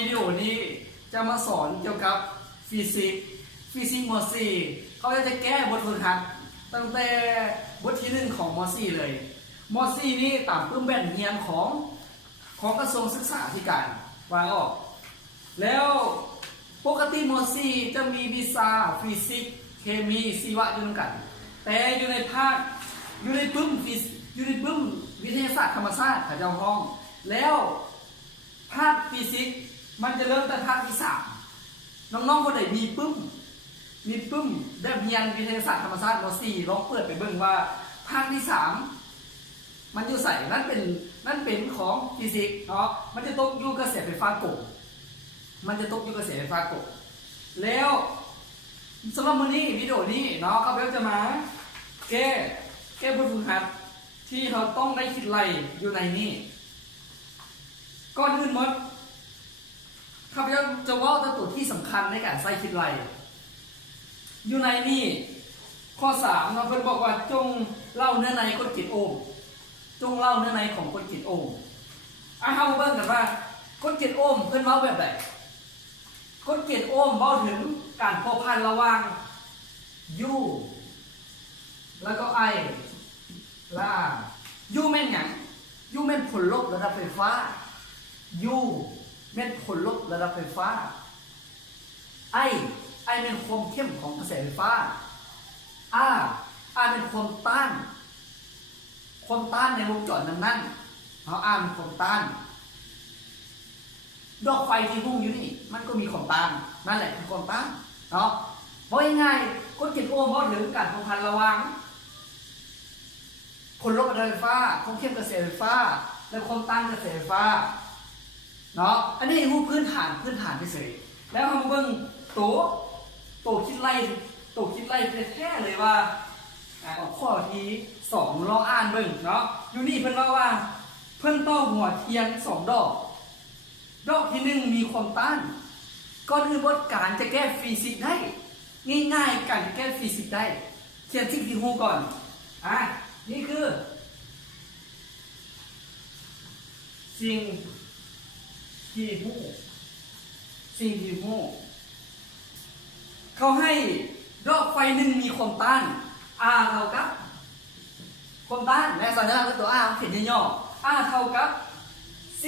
วิดีโอนี้จะมาสอนเกี่ยวกับฟิสิกส์ม .4 เขาจะแก้บทฝึกหัดตั้งแต่บทที่1ของม .4 เลยม .4 นี้ตามปื้มแบนเรียนของกระทรวงศึกษาธิการวางออกแล้วปกติม .4 จะมีวิชาฟิสิกส์เคมีชีวะอยู่ด้วยกันแต่อยู่ในภาคอยู่ในปื้มวิทยาศาสตร์ธรรมศาสตร์เขาเจ้าห้องแล้วภาคฟิสิกส์มันจะเริ่มแต่ภาคที่3น้องๆคนไหนมีปึ้มได้เรียนวิทยาศาสตร์ธรรมศาสตร์ม .4 ลองเปิดไปเบิ่งว่าภาคที่3มันอยู่ใส่นั่นเป็นของฟิสิกส์เนาะมันจะตกอยู่กระแสไฟฟ้ากดแล้วสำหรับมื้อนี้วิดีโอนี้เนาะเขาจะมาแก้บทฝึกหัดที่เราต้องได้คิดไล่อยู่ในนี้ก่อนอื่นหมดข้าพเจ้าจะว่าตัวที่สำคัญในการใส่คิดไล่อยู่ในนี่ข้อ3เราเพิ่นบอกว่าจงเล่าเนื้อในกฎกิจโอห์มจงเล่าเนื้อในของกฎกิจโอห์มเฮาเบิ่งกันว่ากฎกิจโอห์มเพิ่นเว้าแบบใดกฎกิจโอห์มเว้าถึงการพัวพันระหว่าง U แล้วก็ I และ R U แม่นหยัง U แม่นผลลบระดับไฟฟ้า U แม่นผลลบระดับไฟฟ้า I เป็นความเข้มของกระแสไฟฟ้า R เป็นความต้านในวงจรนั้นๆR เป็นความต้านดอกไฟที่พุ่งอยู่นี่มันก็มีความต้านนั่นแหละคือความต้านเนาะเพราะง่ายๆกฎกิจโอห์มบอกถึงการพัวพันระหว่างผลลบกระแสไฟฟ้าความเข้มกระแสไฟฟ้าและความต้านกระแสไฟฟ้าเนาะอันนี้รู้พื้นฐานเฉยๆแล้วมาเบิ่งโตคิดไล่แท้ๆเลยว่าข้อที่2ลองอ่านเบิ่งเนาะอยู่นี่เพิ่นว่าเพิ่นต่อหัวเทียน2ดอกที่1มีความต้านก่อนอื่นบทการจะแก้ฟิสิกส์ได้ง่ายๆการจะแก้ฟิสิกส์ได้เขียนสิ่งที่ฮู้ก่อนนี่คือสิ่งที่ฮู้เขาให้ดอกไฟ1มีความต้าน R เท่ากับความต้านและสัญลักษณ์คือตัว R เขียนย่อๆ R เท่ากับ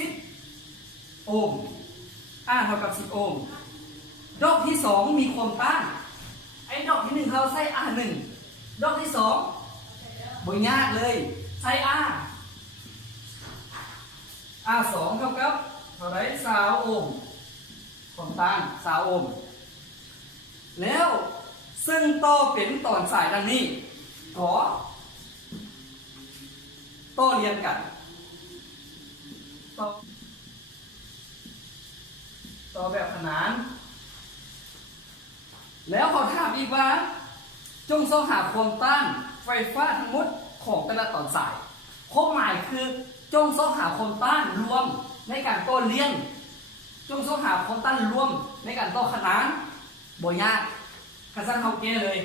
10 โอห์ม R เท่ากับ10 โอห์มดอกที่2มีความต้านดอกที่1เราใส่ R1 ดอกที่2บ่ยากเลยใส่ R2 เท่ากับเท่าไหร่20 โอห์มความต้าน20 โอห์มแล้วซึ่งต่อเป็นตอนสายดังนี้ขอต่อเรียนกันต่อแบบขนานแล้วเขาถามอีกว่าจงสอหาความต้านไฟฟ้าทั้งหมดของแต่ละตอนสายความหมายคือจงสอหาความต้านรวมในการต่อเรียนจงสอหาความต้านรวมในการต่อขนานบ่ยากข้าสั่งเขาแก้เลย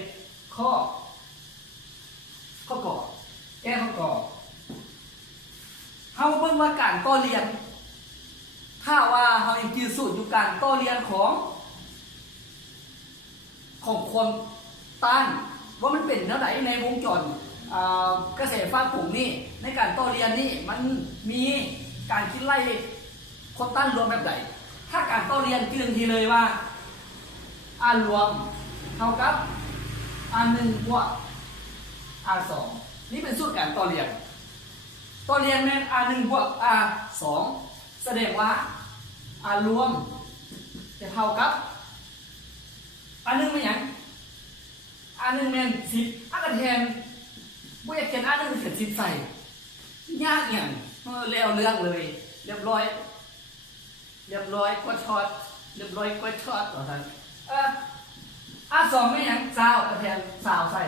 ข้อก่อแก้ข้อก่อเขาเบิ่งว่าการต่อเรียนถ้าว่าเขายังจืดสูตรอยู่การต่อเรียนของความต้านว่ามันเป็นเท่าไหร่ในวงจรกระแสไฟฟ้ากลุ่มนี้ในการต่อเรียนนี่มันมีการคิดไล่ความต้านรวมแบบไหนถ้าการต่อเรียนจืดทีเลยว่า R รวมเท่ากับ R1 บวก R2 นี่เป็นสูตรการต่อเรียนแม่น R1 บวก R2 แสดงว่า R รวมจะเท่ากับ R1 เป็นหยัง R1 แม่น10กันแทนบ่อยากเขียน R1 เขียน10ใส่ยากอย่างแล้วเรื่องเลยเรียบร้อยกดช็อตต่อท่านR2 ไม่หยัง20กันแทน20ใส่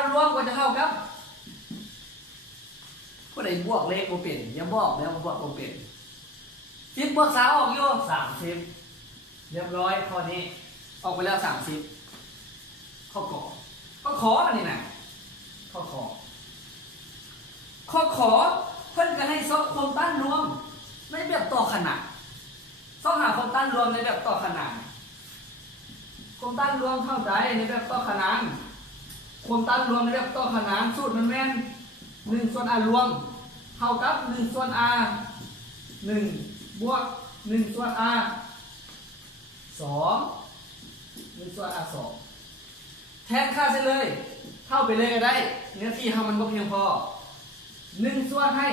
R รวมก็จะเท่ากับผู้ใดบวกเลขบ่เป็นอย่าบอกแล้วบวกบ่เป็น10บวก20ออกอยู่30เรียบร้อยข้อนี้ออกไปแล้ว30ข้อขออันนี้นะข้อขอเพิ่นก็ให้ซอกความต้านรวมในแบบต่อขนาด ต้องหาความต้านรวมในแบบต่อขนานความต้านรวมเข้าใจในแบบต่อขนานความต้านรวมในแบบต่อขนานสูตรมันแม่น1 ส่วน r รวมเท่ากับ1 ส่วน r 1 บวก1 ส่วน r 2 1 ส่วน r 2แทนค่าใช่เลยเท่าไปเลยก็ได้เนื้อที่ทำมันก็เพียงพอ1 ส่วนให้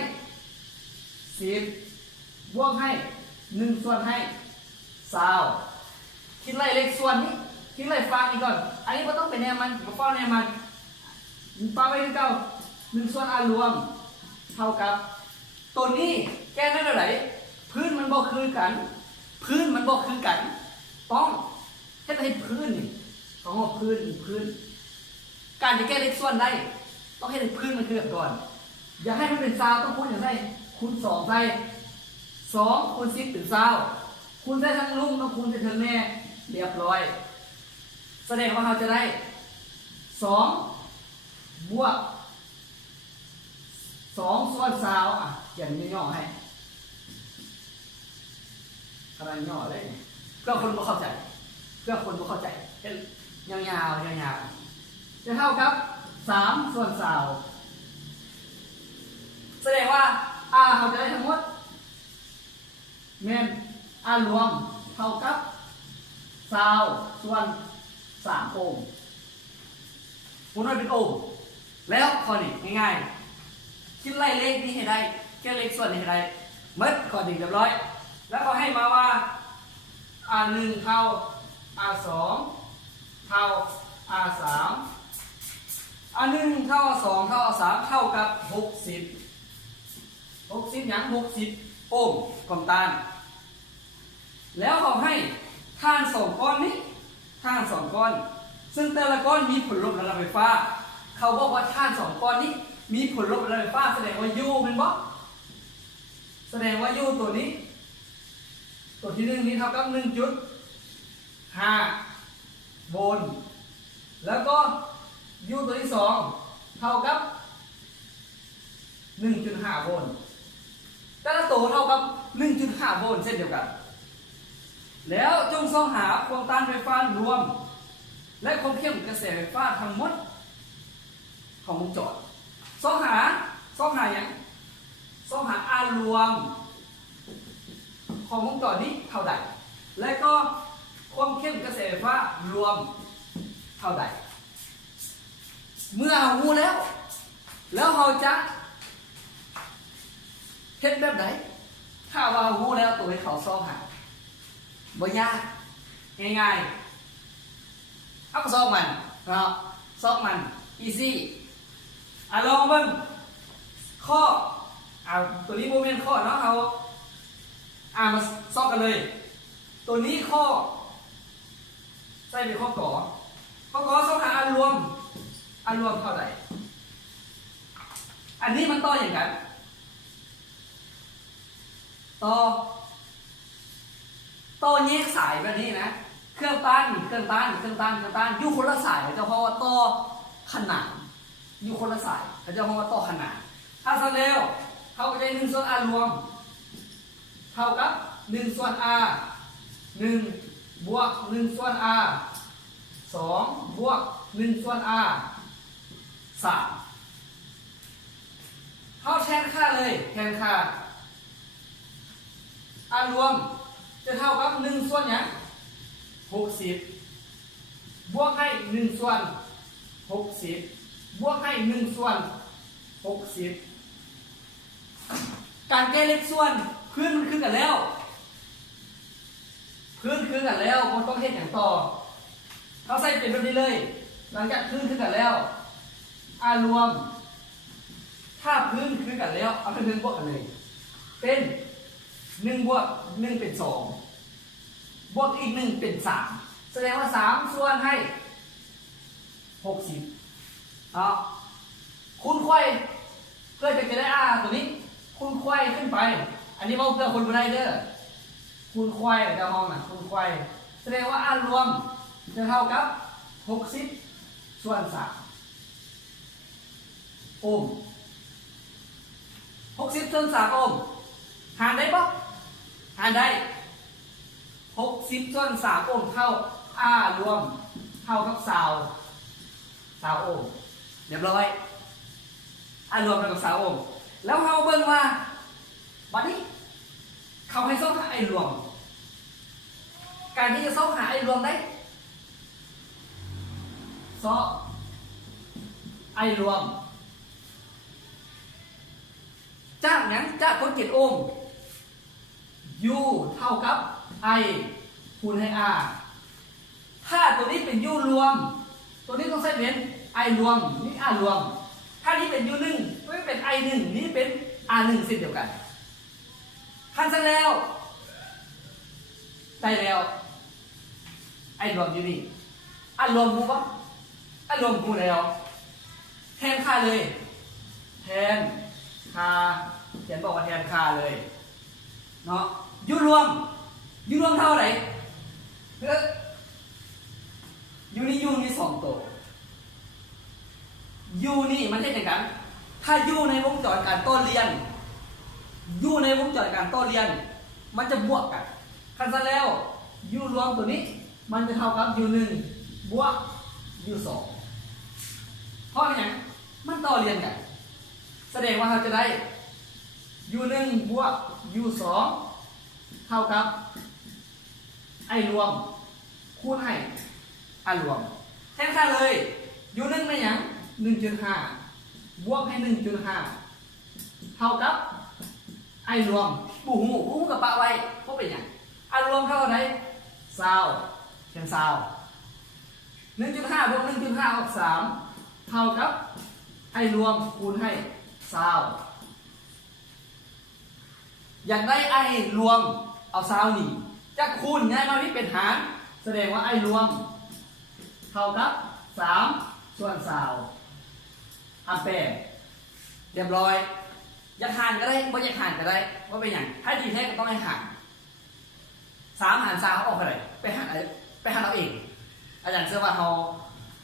10บวกให้1 ส่วนให้20คิดไล่เลขส่วนนี้คิดไล่ฟังอีกก่อนอันนี้เราต้องเป็นแนวมันมาฟ้องแนวมันปาไปที่เก้า1 ส่วน r รวมเท่ากับตัวนี้แก้ได้เท่าไหร่พื้นมันบ่คือกันพื้นมันบ่คือกันต้องให้พื้นนี่ต้องเอาพื้นการจะแก้เลขส่วนได้ต้องให้พื้นมันคือกันก่อนอย่าให้มันเป็นซาวต้องคูณอย่างไรคูณ2ใส่2คูณ10เป็นซาวคูณได้ทั้งลุ่มต้องคูณได้ทั้งแม่เรียบร้อยแสดงว่าเราจะได้2 บวก2 ส่วนซาวเขียนย่อๆให้อะไรย่อเลยเพื่อคนบ่เข้าใจเป็นยาวๆจะเท่ากับ3 ส่วนซาวแสดงว่าเขาจะได้ทั้งหมดแม่นรวมเท่ากับ20 ส่วน3 โอห์มคูณด้วยเป็นโอห์มแล้วข้อนี้ง่ายๆคิดไล่เลขนี้ให้ได้แก้เลขส่วนนี้ให้ได้เมื่อข้อนี้เรียบร้อยแล้วเขาให้มาว่า1 เท่า 2 เท่า 3 1 เท่า 2 เท่า 3 เท่ากับ60อย่าง60 โอห์มความต้านแล้วเขาให้ท่าน2 ก้อนนี้ท่าน2 ก้อนซึ่งแต่ละก้อนมีผลลบระดับไฟฟ้าเขาบอกว่าท่าน2 ก้อนนี้มีผลลบระดับไฟฟ้าแสดงว่า U เป็นบ่แสดงว่า U ตัวนี้ตัวที่1นี้เท่ากับ 1.5 โวลต์แล้วก็ U ตัวที่2เท่ากับ 1.5 โวลต์แต่ละตัวเท่ากับ 1.5 โวลต์เช่นเดียวกันแล้วจงหาความต้านไฟฟ้ารวมและความเข้มกระแสไฟฟ้าทั้งหมดของวงจรหาอย่างหา R รวมของวงจรนี้เท่าใดและก็ความเข้มกระแสไฟฟ้ารวมเท่าใดเมื่อเรารู้แล้วเราจะเฮ็ดแบบไหนถ้าว่ารู้แล้วตัวให้เขาหาบ่ยากง่ายๆเอาก็มันเนาะมัน easy ลองเบิ่งข้อตัวนี้โมเมนต์ข้อเนาะเอามากันเลยตัวนี้ข้อใส่เป็นข้อกอหา R รวมเท่าไหร่อันนี้มันต่ออย่างกันต่อแยกสายแบบนี้นะเครื่องต้านอยู่คนละสายเขาจะเพราะว่าต่อขนานอยู่คนละสายเขาจะเพราะว่าต่อขนานถ้าสั่นแล้วเขาก็จะ1 ส่วน R รวมเท่ากับ1 ส่วน R 1 บวก1 ส่วน R 2 บวก1 ส่วน R 3เขาแทนค่าเลยค่า R รวมจะเท่ากับ1 ส่วนอย่าง60บวกให้1 ส่วน60บวกให้1 ส่วน60การแก้เลขส่วนพื้นมันคือกันแล้วมันต้องเฮ็ดอย่างต่อเขาใส่เป็นแบบนี้เลยหลังจากพื้นคือกันแล้ว R รวมถ้าพื้นคือกันแล้วเอาเป็น1 บวกกันเลยเป็น1 บวก 1 เป็น 2 บวกอีก 1 เป็น 3แสดงว่า3 ส่วนให้60คูณไขว้เพื่อจะได้ R ตัวนี้คูณไขว้ขึ้นไปอันนี้เพื่อคนบ่ได้เด้อคูณไขว้จะมองน่ะคูณไขว้แสดงว่า R รวมจะเท่ากับ60 ส่วน 3 โอห์ม60 ส่วน 3 โอห์มหารได้ปะหารได้ 60ส่วน3โอห์มเท่า R รวมเท่ากับ20โอห์มเรียบร้อย R รวมเท่ากับ20โอห์มแล้วเราเบิ่งว่าบัดนี้เขาให้เซาหา I รวมการที่จะเซาหา I รวมได้เซา I รวมจากนั้นจากกฎ7โอห์ม U เท่ากับ I คูณให้ R ถ้าตัวนี้เป็น U รวมตัวนี้ต้องใช้เป็น I รวมนี่ R รวมถ้านี้เป็น U 1ตัวนี้เป็น I 1นี่เป็น R 1เช่นเดียวกันคันเสร็จแล้วได้แล้ว I รวมอยู่นี่ R รวมกูปะ R รวมกูแล้วแทนค่าเลยแทนค่าเขียนบอกว่าแทนค่าเลยเนาะยูรวมเท่าไหร่ยูนี่2ตัวยูนี่มันเท่ากันถ้ายูในวงจรการต้นเรียนยูในวงจรการต้นเรียนมันจะบวกกันคันซะแล้วยูรวมตัวนี้มันจะเท่ากับยู1บวกยู2เพราะอย่างมันต่อเรียนกันแสดงว่าเราจะได้ยู1บวกยู2เท่ากับ I รวมคูณให้ R รวมแทนค่าเลยยู1ไม่หยัง 1.5 บวกให้ 1.5 เท่ากับ I รวมปูหูกับปะไว้เพราะเป็นหยัง R รวมเท่าไหร่20เขียน20 1.5 บวก 1.5 ออก 3 เท่ากับ I รวมคูณให้20อยากได้ I รวมเอา20นี่จะคูณง่ายมากที่เป็นหารแสดงว่า I รวมเท่ากับ3ส่วน20อัมแปร์เรียบร้อยอยากหารก็ได้ไม่อยากหารก็ได้ว่าเป็นอย่างถ้าดีแท้ก็ต้องให้หาร3หาร20ออกเท่าไหร่ไปหารเอาเองอาจารย์เชื่อว่าเขา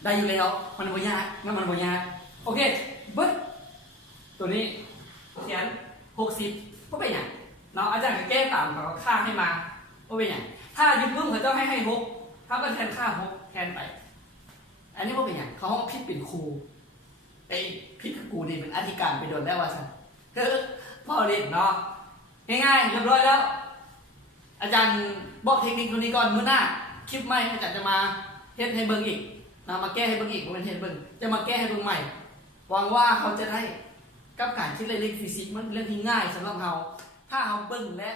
ได้อยู่แล้วมันบ่ยากโอเคบึ๊ดตัวนี้เขียน60ก็เป็นอย่างเนาะอาจารย์ก็แก้ตามค่าให้มาก็เป็นอย่างถ้ายึดพึ่งเขาจะให้6เขาก็แทนค่า6แทนไปอันนี้ก็เป็นอย่างเขาพิดเป็นครูไอ้พิดกับกูนี่เป็นอธิการไปโดนได้ว่าสันคือพ่อเรียนเนาะง่ายๆเรียบร้อยแล้วอาจารย์บอกเทคนิคตัวนี้ก่อนมื้อหน้าคลิปใหม่อาจารย์จะมาเทสให้เบิ่งอีกนะมาแก้ให้เบิ่งอีกเป็นเทสเบิ่งจะมาแก้ให้เบิ่งใหม่หวังว่าเขาจะได้กับการคิดเลขฟิสิกส์มันเรื่องที่ง่ายสำหรับเราถ้าเราเบิ่งและ